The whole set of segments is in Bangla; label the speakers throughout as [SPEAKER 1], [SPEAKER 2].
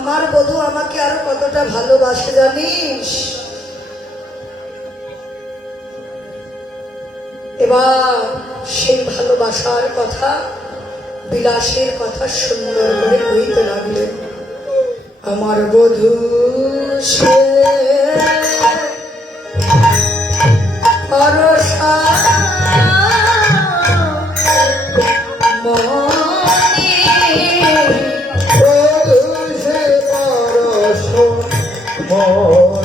[SPEAKER 1] আমার বধূ আমাকে আরও কতটা ভালোবাসে জানিস? এবার সেই ভালোবাসার কথা, বিলাসের কথা সুন্দর করে কইতে লাগলেন আমার বধূ সে পরশা আর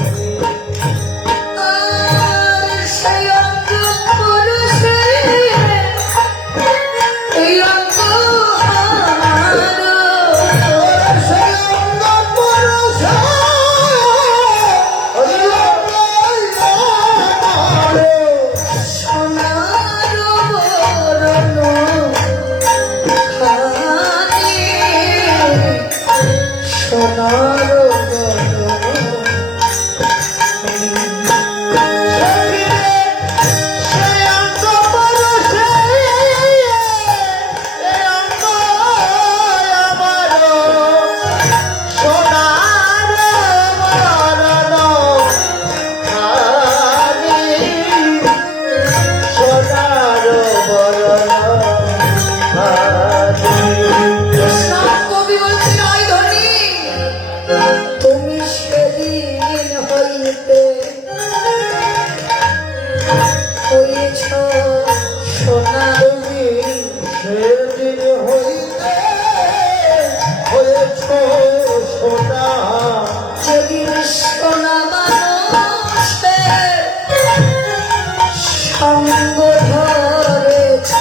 [SPEAKER 1] সঙ্গ ধরেছ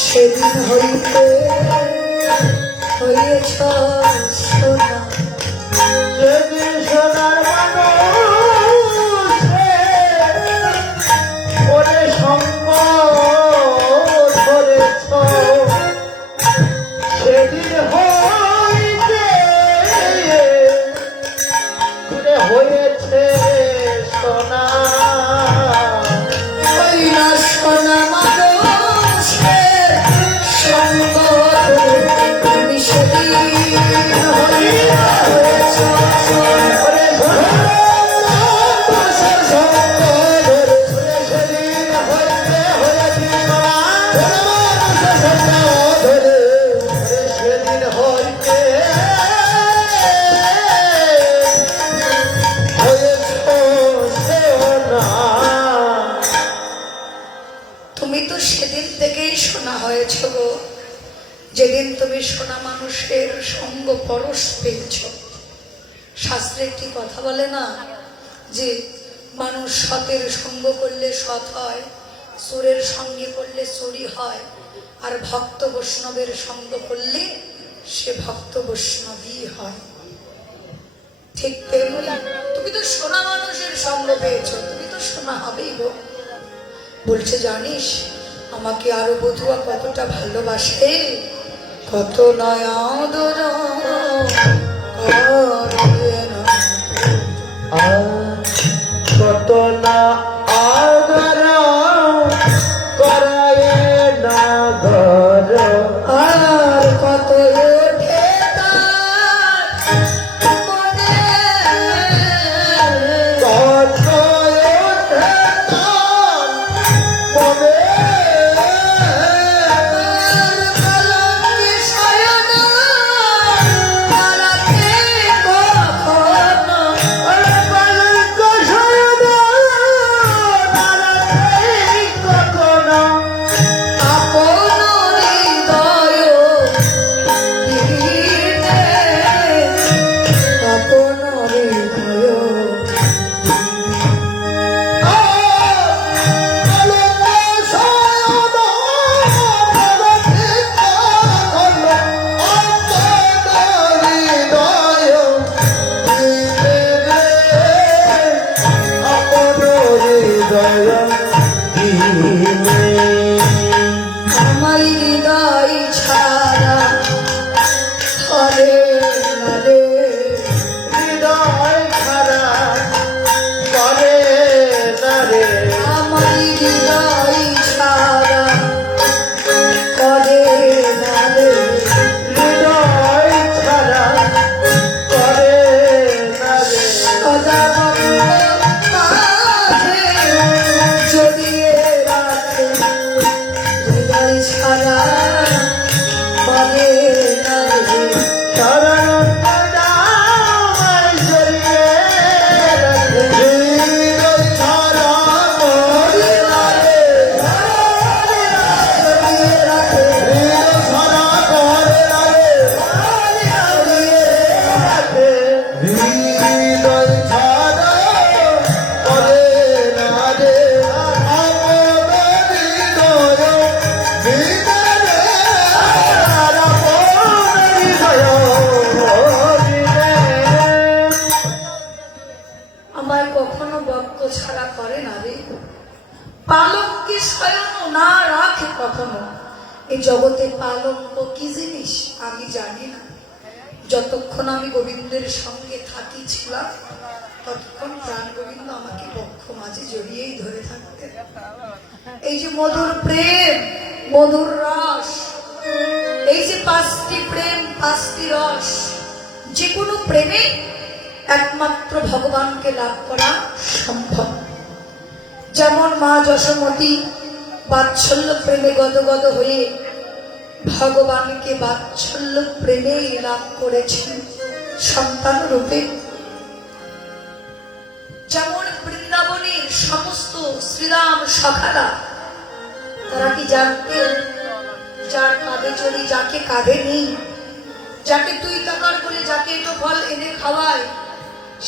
[SPEAKER 1] সেদিন হইতে হইয়েছ সোনা
[SPEAKER 2] যেদিন
[SPEAKER 1] তুমি সোনা
[SPEAKER 2] মানুষের সঙ্গ
[SPEAKER 1] পরশ পেয়েছ। শাস্ত্রে একটি কথা বলে না যে, মানুষ সতের সঙ্গ করলে সৎ হয়, সুরের সঙ্গে করলে চুরি হয়, আর ভক্ত বৈষ্ণবের সঙ্গ করলে সে ভক্ত বৈষ্ণবই হয়। ঠিক তুমি তো সোনা মানুষের সঙ্গ পেয়েছ, তুমি তো সোনা হবেই গো। বলছে, জানিস, আমাকে আরও বধুয়া কতটা ভালোবাসে। কত নয়া আদর করে আমার হৃদয় ছাড়া জগতে পালঙ্ক কি জিনিস আমি জানি না। যতক্ষণ আমি গোবিন্দের সঙ্গে থাকি ছিলাম ততক্ষণ প্রাণ গোবিন্দ আমাকে বক্ষ মাঝে জড়িয়েই ধরে থাকতেন। এই যে মধুর প্রেম, মধুর রস, এই যে পাঁচটি প্রেম, পাঁচটি রস, যে কোনো প্রেমে একমাত্র ভগবানকে লাভ করা সম্ভব। যেমন মা যশোমতী বাৎসল্য প্রেমে গদগদ হয়ে ভগবানকে বাৎসল্য প্রেমে লাভ করেছেন সন্তান রূপে। যেমন বৃন্দাবনের সমস্ত শ্রীরাম সখারা, তারা কি জানতেন যার কাঁধে চলি যাকে কাঁধে নেই, যাকে তুই টাকার বলে যাকে একটু ফল এনে খাওয়ায়,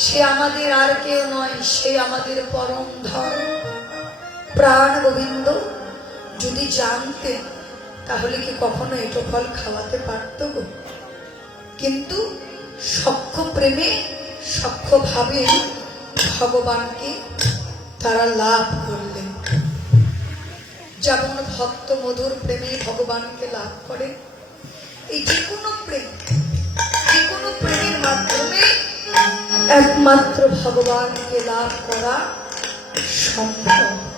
[SPEAKER 1] সে আমাদের আর কেউ নয়, সে আমাদের পরম ধন। প্রাণ গোবিন্দ, যদি জানতেন তাহলে কি কখনো এটো ফল খাওয়াতে পারত গো? কিন্তু সক্ষ প্রেমে সক্ষ ভাবে ভগবানকে তারা লাভ করলেন। যেমন ভক্ত মধুর প্রেমে ভগবানকে লাভ করে, এই যে কোনো প্রেম, যে কোনো প্রেমের মাধ্যমে একমাত্র ভগবানকে লাভ করা সম্ভব।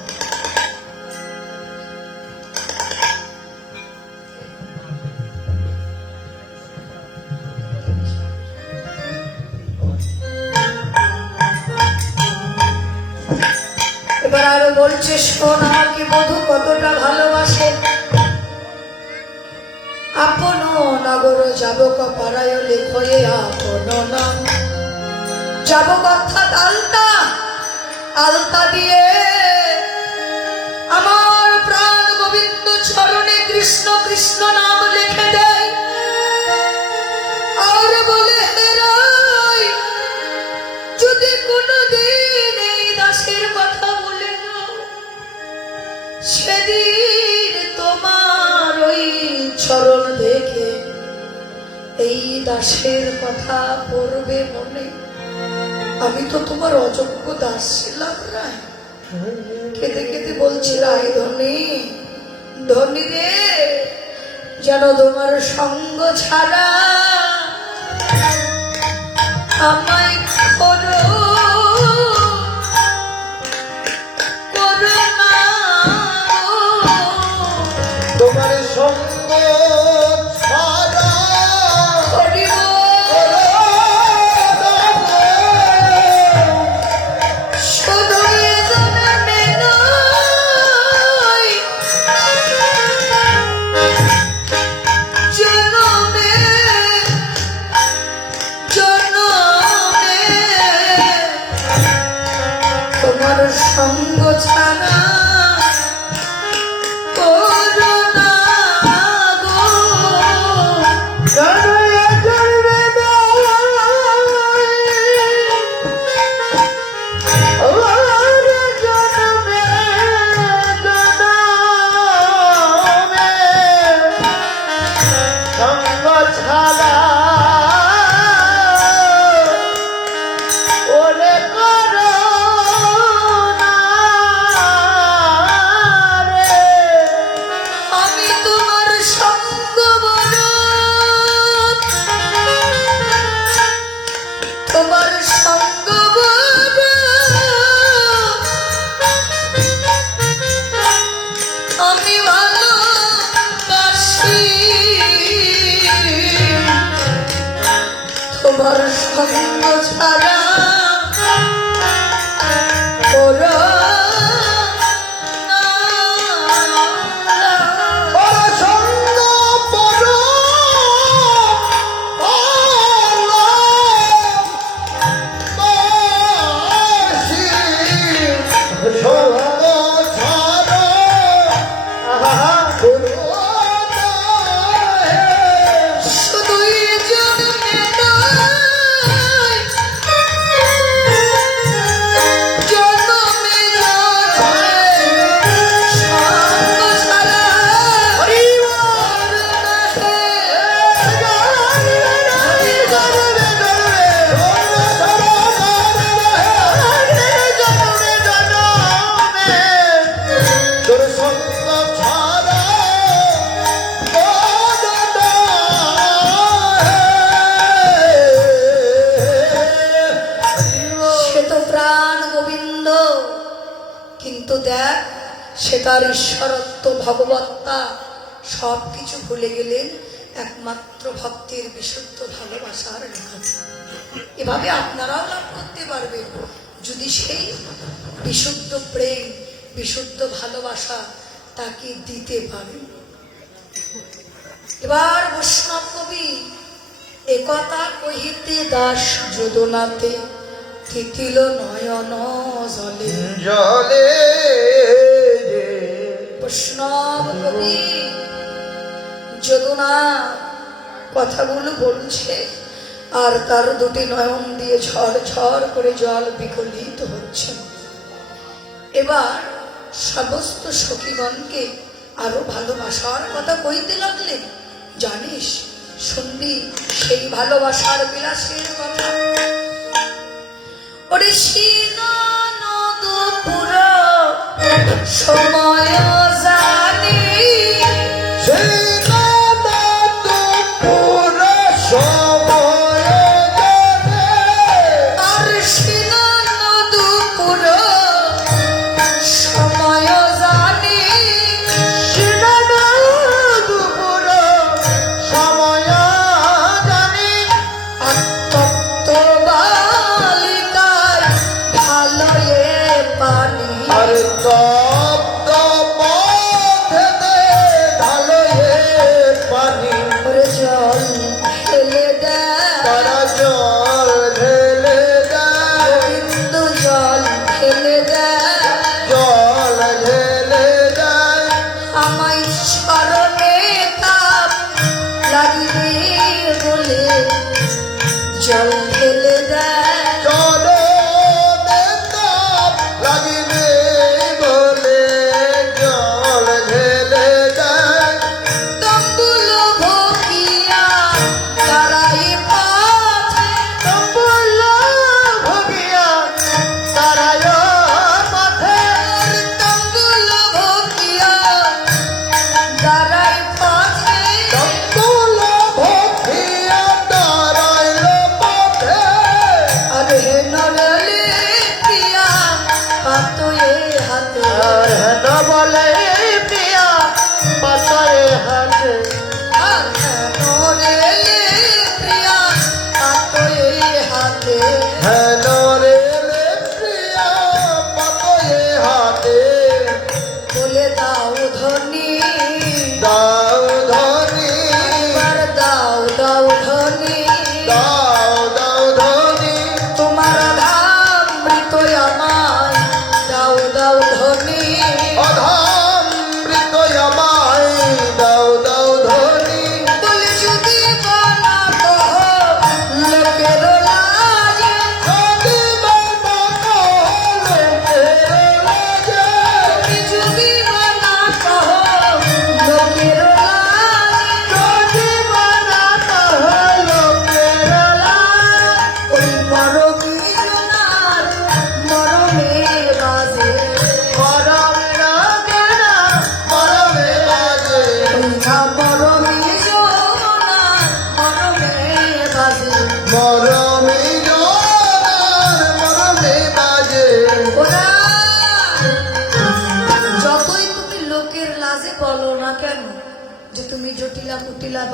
[SPEAKER 1] বলছে শোন আমাকে বধু কতটা ভালোবাসে? আপন নগর যাব পাড়ায় লেখয়ে আপন যাব অর্থাৎ আলতা। আলতা দিয়ে আমার প্রাণ গোবিন্দ চরণে কৃষ্ণ কৃষ্ণ নাম লিখে দেয়। চরণ দেখে এই দাসের কথা পড়বে মনে। আমি তো তোমার অযোগ্য দাস ছিলাম রায়। কেঁদে কেঁদে বলছি রায়, ধনী ধনী রে, যেন তোমার সঙ্গ ছাড়া আমায়
[SPEAKER 2] তোমার সঙ্গ ছাড়া ওরা
[SPEAKER 1] এভাবে আপনারাও লাভ করতে পারবেন। যদি সেই বিশুদ্ধ প্রেম বিশুদ্ধ ভালোবাসা তাকে দিতে পারেন। এবার বৈষ্ণব কবি একথা কহিতে দাস যোদনাতে তিতিল নয়ন জলে।
[SPEAKER 2] জলে
[SPEAKER 1] বৈষ্ণব কবি যদুনা কথাগুলো বলছে। আর তার দুটি নয়ন দিয়ে ঝড় ঝড় করে জল বিকলিত হচ্ছে। এবার সমস্ত সখীগণকে আরও ভালোবাসার কথা কইতে লাগলেন জানিস, শুনবি, সেই ভালোবাসার বিলাসের কথা। ওরে সময় জানি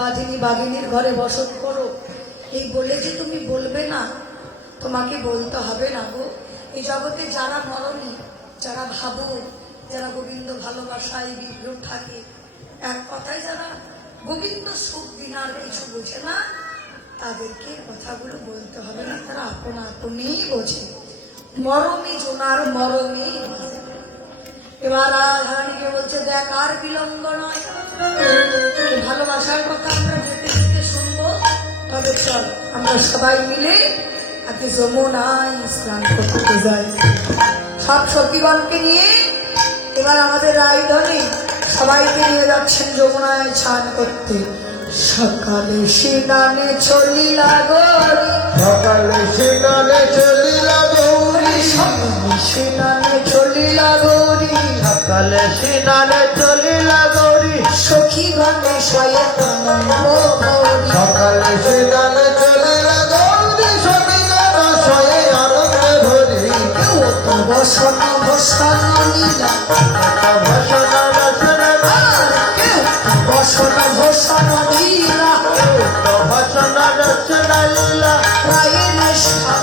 [SPEAKER 1] বাঘিনী বাঘিনীর ঘরে বসত করো। এই বলে যে তুমি বলবে না, তোমাকে বলতে হবে না গো। এই জগতে যারা মরণী, যারা ভাবো যারা গোবিন্দ ভালোবাসায় বিভ্র থাকে, এক কথায় যারা গোবিন্দ সুখ দিনার কিছু বোঝে না, তাদেরকে কথাগুলো বলতে হবে না, তারা আপনা আপনিই বোঝে। মরমে জোনার মরমে এবার রাধারানীকে বলছে, দেখ, আর বিলম্ব নয়। ভালোবাসার কথা আমরা যেতে যেতে শুনব। তবে চল আমরা সবাই মিলে আজকে যমুনায় স্নান করতে যাই। সব সখীগণকে নিয়ে এবার আমাদের রায়ধনী সবাইকে নিয়ে যাচ্ছেন যমুনায় স্নান করতে। সকালে স্নানে চলিলা গরি
[SPEAKER 2] সকালে সিনানে চলিলা গৌরী
[SPEAKER 1] সকালে স্নানে চলিলা গরি
[SPEAKER 2] সকালে সিনানে চলিলা গৌরী
[SPEAKER 1] দেখি ঘনে শয়তন।
[SPEAKER 2] সকালে সে গান চলে গৌরী সতী গান শয়ে আনন্দে ভরি।
[SPEAKER 1] বসন
[SPEAKER 2] বসন নীলা বসন বসন নীলা বসন
[SPEAKER 1] রচনা লীলা প্রায় নিষ্ঠা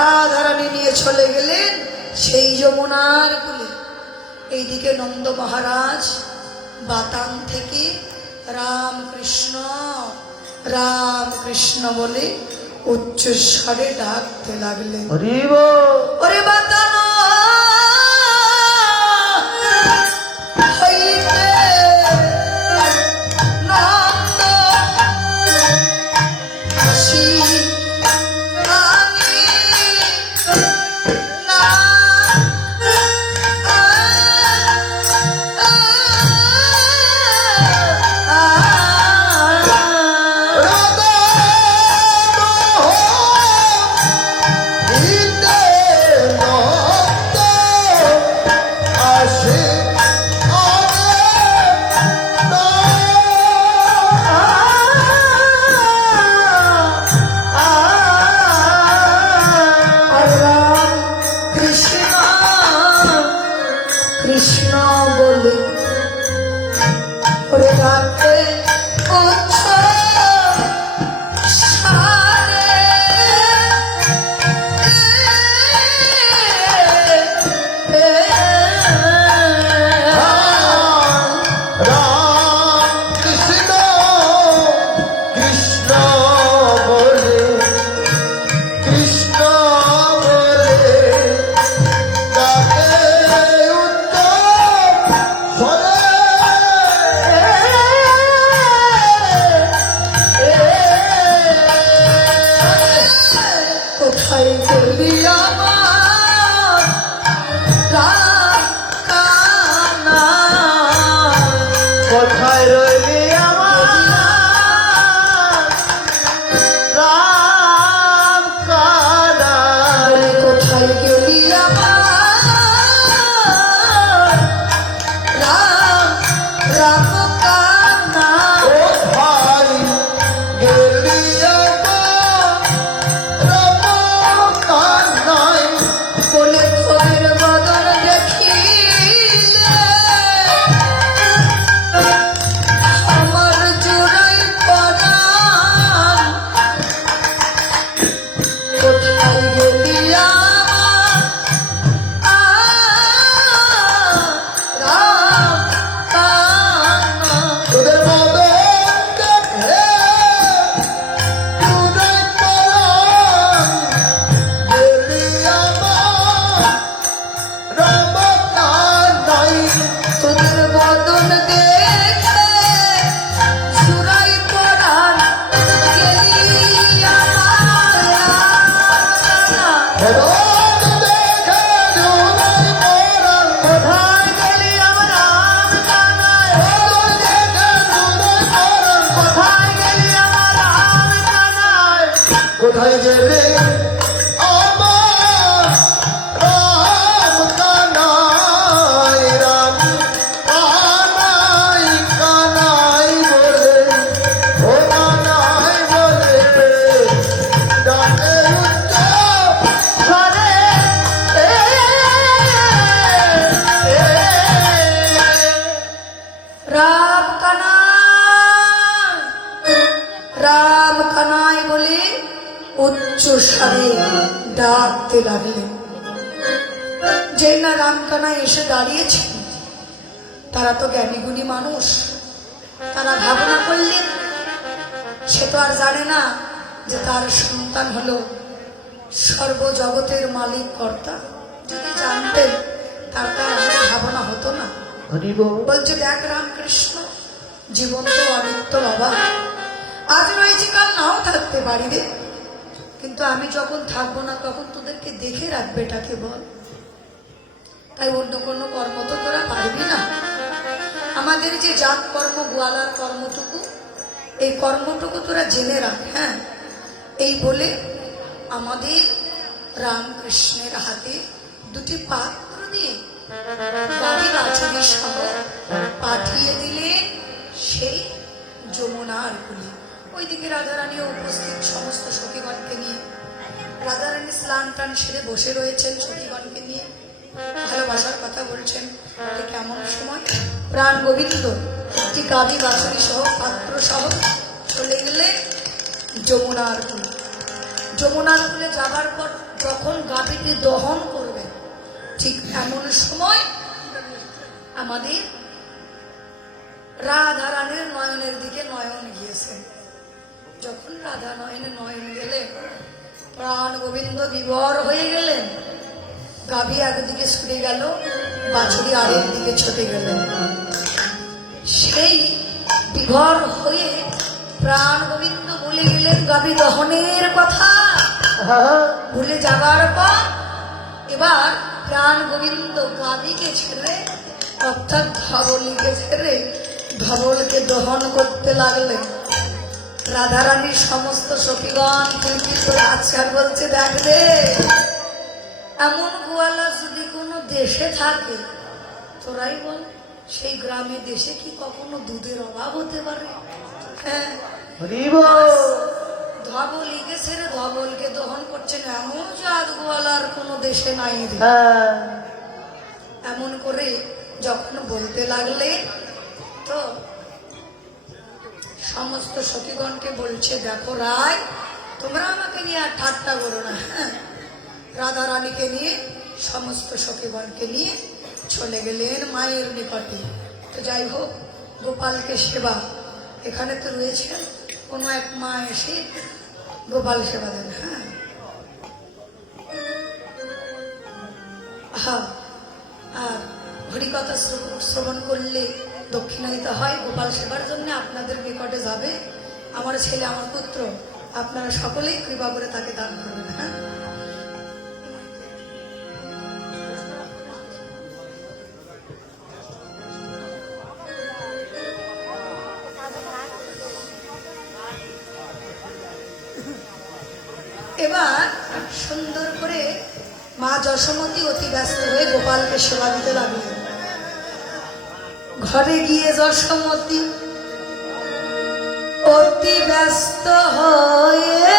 [SPEAKER 1] রাধারানী নিয়ে চলে গেলেন সেই যমুনার কুলে। এইদিকে নন্দ মহারাজ বাতান থেকে রামকৃষ্ণ রামকৃষ্ণ বলে উচ্চস্বরে ডাকতে লাগলেন। ওরে বাতান! উচ্চ
[SPEAKER 2] স্বরে
[SPEAKER 1] ডাকতে লাগলেন। যে না রামকানা এসে দাঁড়িয়েছে তারা তো জ্ঞানীগুণী মানুষ। তারা ভাবনা করলেন সে তো আর জানে না যে তার সন্তান হলো সর্বজগতের মালিক কর্তা। যদি জানতেন তার তার ভাবনা হতো না। বলছে দেখ রামকৃষ্ণ জীবন তো অনিত্য বাবা। আজ রয়েছে কাল নাও থাকতে পারিবে। কিন্তু আমি যখন থাকব না, তখন তোদেরকে দেখে রাখবে এটাকে বল। তাই অন্য কোনো কর্ম তো তোরা পারবি না। আমাদের যে জাত কর্ম, গোয়ালার কর্মটুকু, এই কর্মটুকু তোরা জেনে রাখ হ্যাঁ? এই বলে আমাদের রামকৃষ্ণের হাতে দুটি পাত্র দিয়ে পাঠিয়ে দিলে সেই যমুনার কুলে। ওইদিকে রাধারানীও উপস্থিত সমস্ত সখীগণকে নিয়ে। রাধারানী স্নান টান সেরে বসে রয়েছেন সখীগণকে নিয়ে। ভালোবাসার কথা বলছেন ঠিক এমন সময়? প্রাণ গোবিন্দ, একটি গাড়ি বাছুরি সহ পাত্র সহ চলে গেলে যমুনার কুলে। যমুনার কুলে যাবার পর যখন গাভীটি দহন করবেন ঠিক এমন সময় আমাদের রাধা রানীর নয়নের দিকে নয়ন গিয়েছে। যখন রাধা নয়নে নয়ন গেলেন প্রাণ গোবিন্দ বিবর হয়ে গেলেন গাভী একদিকে ছুটে গেল, বাছুরি আরেক দিকে ছুটে গেলেন সেই বিভর হয়ে প্রাণ গোবিন্দ বলে গেলেন, গাভী দহনের কথা। ভুলে যাবার পর এবার প্রাণ গোবিন্দ গাভীকে ছেড়ে, অর্থাৎ ধবলকে ছেড়ে ধবলকে দহন করতে লাগলেন। রাধারানীর সমস্ত সখীগণ করে আচ্ছা বলছে দেখবে এমন গোয়ালা যদি কোনো দেশে থাকে তোরাই বল সেই গ্রামে দেশে কি কখনো দুধের অভাব হতে পারে? হ্যাঁ। ধবলিকে ছেড়ে ধবলকে দহন করছেন এমন জাত গোয়ালার কোনো দেশে নাই এমন করে যখন বলতে লাগলে তো সমস্ত সখীগণকে বলছে, দেখো রায়, তোমরা আমাকে নিয়ে আর ঠাট্টা করো না। রাধা রানীকে নিয়ে, সমস্ত সখীগণকে নিয়ে চলে গেলেন মায়ের নিকটে। তো যাই হোক, গোপালকে সেবা। এখানে তো রয়েছে কোনো এক মা এসে গোপাল সেবা দেন হ্যাঁ? হ্যাঁ আর হরিকথা শ্রব- শ্রবণ করলে দক্ষিণা দিতে হয়, গোপাল সেবার জন্য আপনাদের নিকটে যাবে। আমার ছেলে, আমার পুত্র, আপনারা সকলেই কৃপা করে তাকে দান করবেন হ্যাঁ? এবার সুন্দর করে মা যশোমতী অতি ব্যস্ত হয়ে গোপালকে সেবা দিতে লাগলেন ঘরে গিয়ে যশমতি অতি ব্যস্ত হয়ে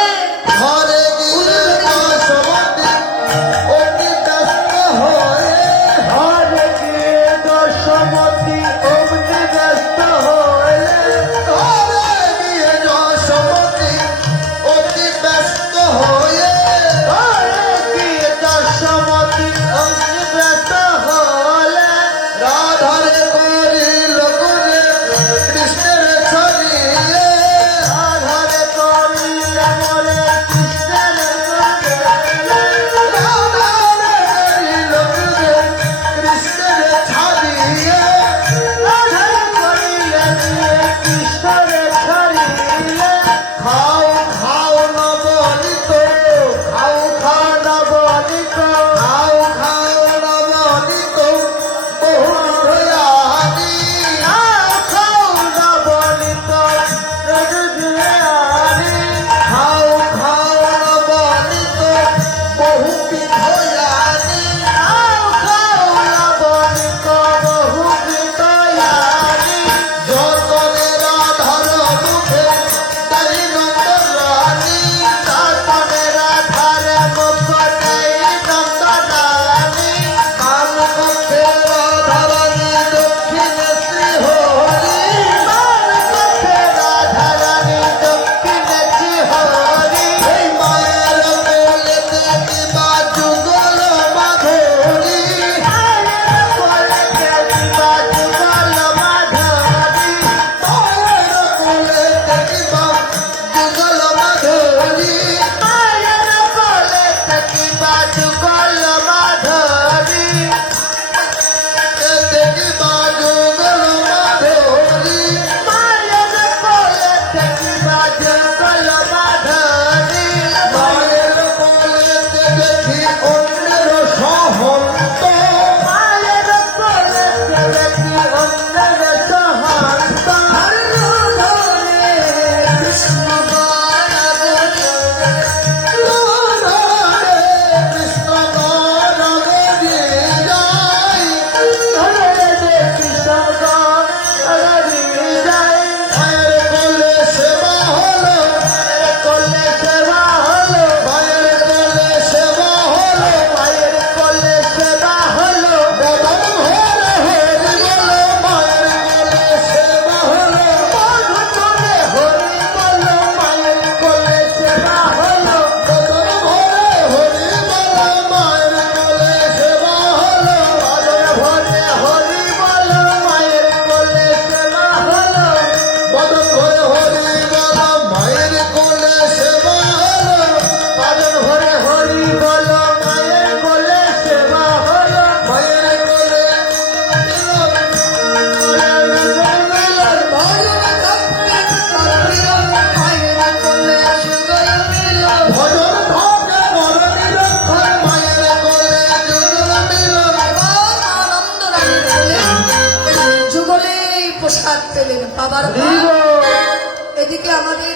[SPEAKER 2] এদিকে আমাদের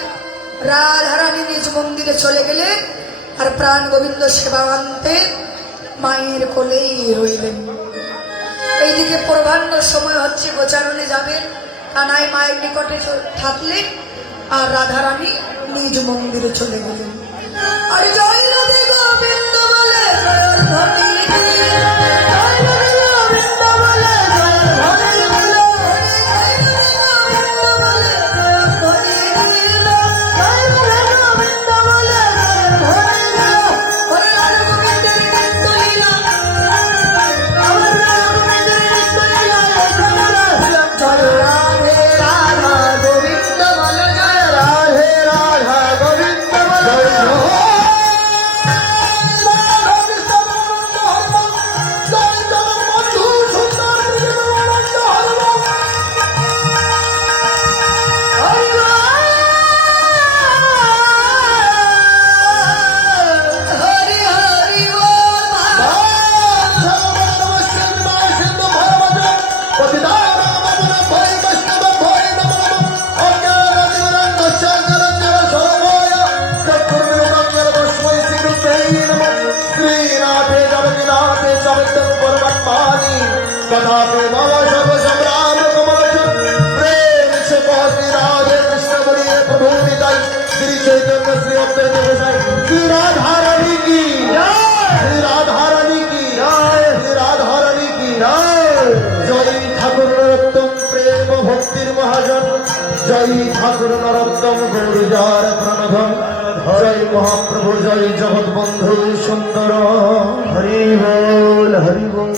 [SPEAKER 1] রাধারানী নিজ মন্দিরে চলে গেলে আর প্রাণ গোবিন্দ সেবা আনতে মায়ের কোলেই রইলেন। এইদিকে প্রভান্ন সময় হচ্ছে গোচারণে যাবেন কানায় মায়ের নিকটে থাকলে আর রাধারানী নিজ মন্দিরে চলে গেলেন। আর জয়
[SPEAKER 2] তথাপি মম সর্ব সম্রাম কমলচন প্রেম সে পহতি রাধে কৃষ্ণ বলিয়ে প্রভু নিতাই শ্রী চৈতন্য শ্রী অদ্বৈত গোসাই শ্রী রাধারানী কি? শ্রী রাধারানী কি? শ্রী রাধারানী কি? জয় ঠাকুর নরোত্তম প্রেম ভক্তির মহাজন। জয় ঠাকুর নরোত্তম গৌরজার প্রণধন জয় মহাপ্রভু জয় জগৎ বন্ধু সুন্দর। হরি বল হরি বল।